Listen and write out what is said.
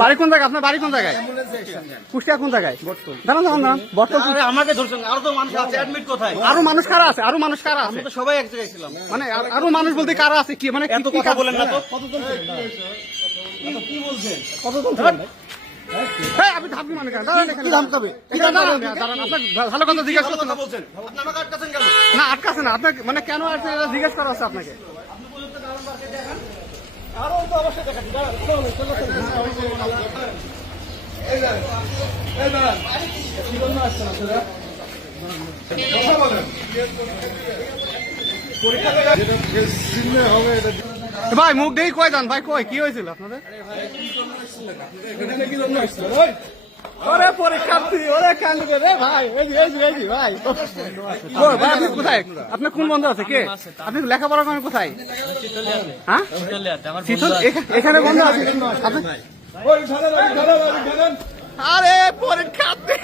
বাড়ি কোন জায়গায়? আপনার বাড়ি কোন জায়গায়? কুষ্টিয়া কোন জায়গায়? দাঁড়ান দাঁড়ান দাঁড়ান। বর্তমান আমাকে ধরছেন, আরো তো মানুষ আছে, অ্যাডমিট কোথায়? আরো মানুষ কারা আছে? আরো মানুষ কারা আছে? তো সবাই এক জায়গায় ছিলাম। মানে আরো মানুষ বলতে কারা আছে? কি মানে এত কথা বলেন না তো। কি বলছেন? কতজন ছিলেন ভাই? হ্যাঁ, আপনি ধাপি মানে কেন? দাঁড়ান এখানে। এখানে দাঁড়ান, দাঁড়ান। আপনার ভালো কথা জিজ্ঞেস করতে না। বলছেন আপনি আমাকে আটকাছেন কেন? না, আটকাছে না। আপনাকে মানে কেন আছে এটা জিজ্ঞেস করা হচ্ছে আপনাকে। আরো তো অবশ্যই দেখাচ্ছি। ভাই মুখ দেখি কই যান ভাই, কই কি হয়েছিল আপনাদের? ওরে পরীক্ষার্থী, ওরে ক্যান্ডিডেট রে ভাই, এই যে ভাই। ও ভাই, আপনি কোথায়? আপনি কোন বন্ধু আছে? কে আপনি? লেখাপড়া করেন কোথায়? হ্যাঁ, এখানে বন্ধু আছে আপনি? আরে পরীক্ষার্থী